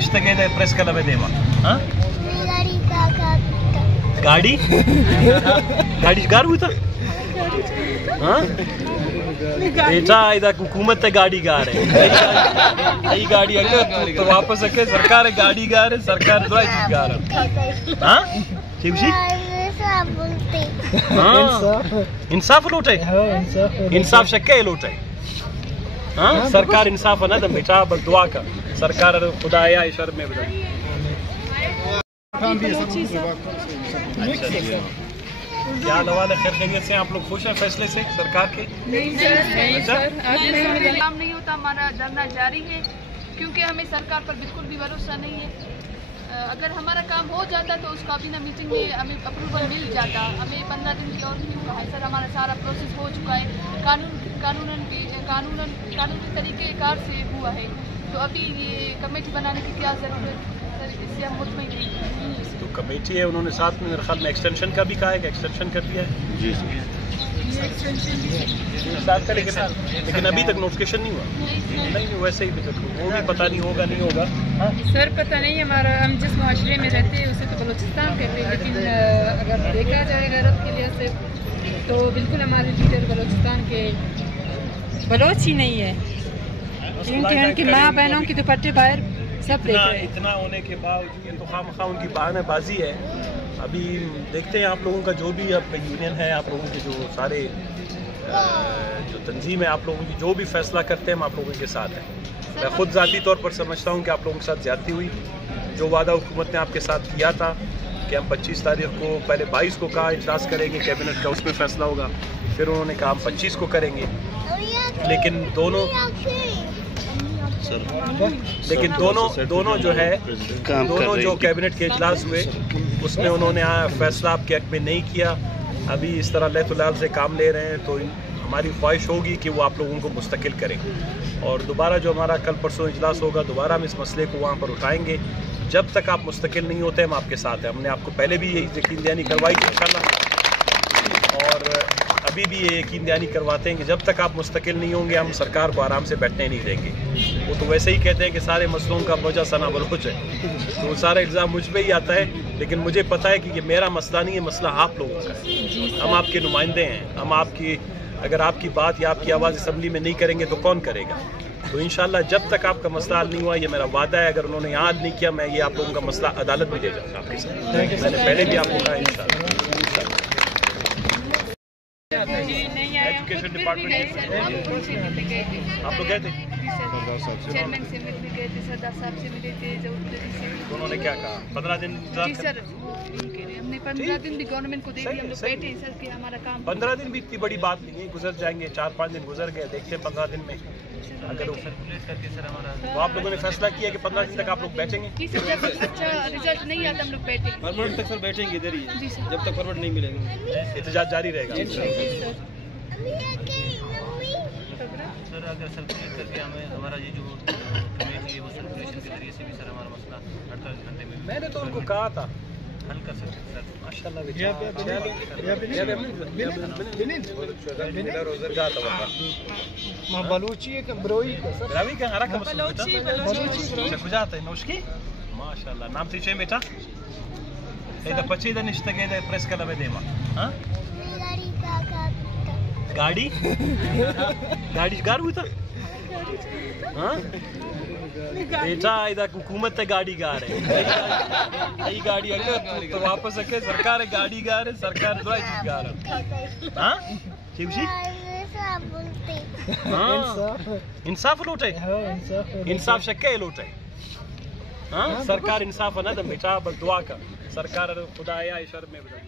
ಇಷ್ಟಗಿದೆ press ಕಲ ಬೆದೇಮ गाड़ी गाड़ी गार हुआ हाँ बेटा इधर हुकूमत है गाड़ी गा रहे नई गाड़ी अगर तो वापस रखे सरकार है गाड़ी गा रहे सरकार दूसरा चीज गा रहा हाँ ठीक सी इंसाफ लौटे इंसाफ शक्के लौटे हाँ सरकार इंसाफ है ना तो बेटा बस दुआ कर सरकार खुदा आया ईश्वर में बता क्या लवाल खैर खैरियत से आप लोग खुश हैं फैसले से सरकार के? नहीं सर, काम नहीं होता, हमारा धरना जारी है क्योंकि हमें सरकार पर बिल्कुल भी भरोसा नहीं है। अगर हमारा काम हो जाता तो उस काबीना मीटिंग में हमें अप्रूवल मिल जाता। हमें 15 दिन की और क्यों कहा है सर, हमारा सारा प्रोसेस हो चुका है, कानूनी तरीक़ेकार से हुआ है, तो अभी ये कमेटी बनाने की क्या ज़रूरत सर, इससे हम मुतमईन नहीं है। तो कमेटी है, उन्होंने साथ में मेरे ख्याल में एक्सटेंशन का भी कहा है कि एक्सटेंशन कर दिया है जी लेकिन अभी तक नोटिफिकेशन नहीं हुआ नहीं वैसे ही वो भी पता नहीं होगा नहीं होगा सर पता नहीं हमारा, हम जिस माशरे में रहते हैं उसे तो बलूचिस्तान कहते हैं, लेकिन अगर देखा जाए गैरत के लिए से तो बिल्कुल हमारे लीडर बलूचिस्तान के बलोच ही नहीं है, क्योंकि उनकी माँ बहनों की दुपट्टे बाहर सब देख रहे हैं। इतना होने के बावजूद ये तो खामखा उनकी बहानेबाजी है। अभी देखते हैं आप लोगों का जो भी आपका यूनियन है, आप लोगों के जो सारे जो तंजीम है, आप लोगों की जो भी फैसला करते हैं हम आप लोगों के साथ हैं। मैं खुद ज़ाती तौर पर समझता हूँ कि आप लोगों के साथ ज़्यादती हुई। जो वादा हुकूमत ने आपके साथ किया था कि हम 25 तारीख को, पहले 22 को कहा इजलास करेंगे कैबिनेट का, उसमें फैसला होगा, फिर उन्होंने कहा हम 25 को करेंगे, लेकिन दोनों जो है दोनों जो कैबिनेट के इजलास हुए उसमें उन्होंने फैसला आपके हक में नहीं किया। अभी इस तरह लैतुलाल से काम ले रहे हैं, तो हमारी ख्वाहिश होगी कि वो आप लोगों को मुस्तकिल करें, और दोबारा जो हमारा कल परसों इजलास होगा दोबारा हम इस मसले को वहाँ पर उठाएंगे। जब तक आप मुस्तकिल नहीं होते हम आपके साथ हैं। हमने आपको पहले भी ये यकीन दहानी करवाई थी इंशाल्लाह, और अभी भी ये यकीन दहानी करवाते हैं कि जब तक आप मुस्तकिल नहीं होंगे हम सरकार को आराम से बैठने नहीं देंगे। वो तो वैसे ही कहते हैं कि सारे मसलों का वजह सना बलोच है, तो सारा इल्ज़ाम मुझ पे ही आता है, लेकिन मुझे पता है कि ये मेरा मसला नहीं है, मसला आप लोगों का है। हम आपके नुमाइंदे हैं, हम आपकी अगर आपकी बात या आपकी आवाज़ असम्बली में नहीं करेंगे तो कौन करेगा? तो इंशाल्लाह जब तक आपका मसला हल नहीं हुआ, ये मेरा वादा है, अगर उन्होंने यहाँ हल नहीं किया मैं ये आप लोगों का मसला अदालत में ले जाऊँगा आपके साथ। मैंने पहले भी आपको कहा इंशाल्लाह। एजुकेशन डिपार्टमेंट आप लोग गए थे? चेयरमैन से मिलने गए थे, सरदार साहब से मिले थे, उन्होंने क्या कहा? 15 दिन जी सर, हमने 15 दिन भी गवर्नमेंट को दे दिए, हम लोग बैठे सर कि हमारा काम 15 दिन भी इतनी बड़ी बात नहीं है, गुजर जाएंगे, 4-5 दिन गुजर गए, देखते हैं 15 दिन में अगर तो आप लोगों ने फैसला किया कि 15 दिन तक आप लोग बैठेंगे। जब तक अच्छा रिजल्ट नहीं आता हम लोग बैठेंगे, परमानेंट तक सर बैठेंगे इधर ही जब तक परमानेंट नहीं मिलेगा, एहतजाज जारी रहेगा सर। अगर सर्कुलेट करके हमें हमारा ये जो कमेटी है वो सर्कुलेशन के जरिए से भी सर हमारा मसला 48 घंटे में मैंने तो उनको कहा था हल कर सकते सर। माशाल्लाह बलूची है ब्रोई रवि का हरा का बलूची माशाल्लाह नाम से बेटा इधर पचे इधर निश्चित इधर प्रेस कला बेदेमा हाँ गाड़ी गाड़ी गार हुआ हाँ बेटा इधर हुकूमत है गाड़ी गा रहे नई गाड़ी अगर तो वापस रखे सरकार है गाड़ी गा रहे सरकार दूसरा चीज गा रहा हाँ ठीक सी इंसाफ लौटे इंसाफ शक्के लौटे हाँ सरकार इंसाफ है ना तो बेटा बस दुआ कर सरकार खुदा आया ईश्वर में बता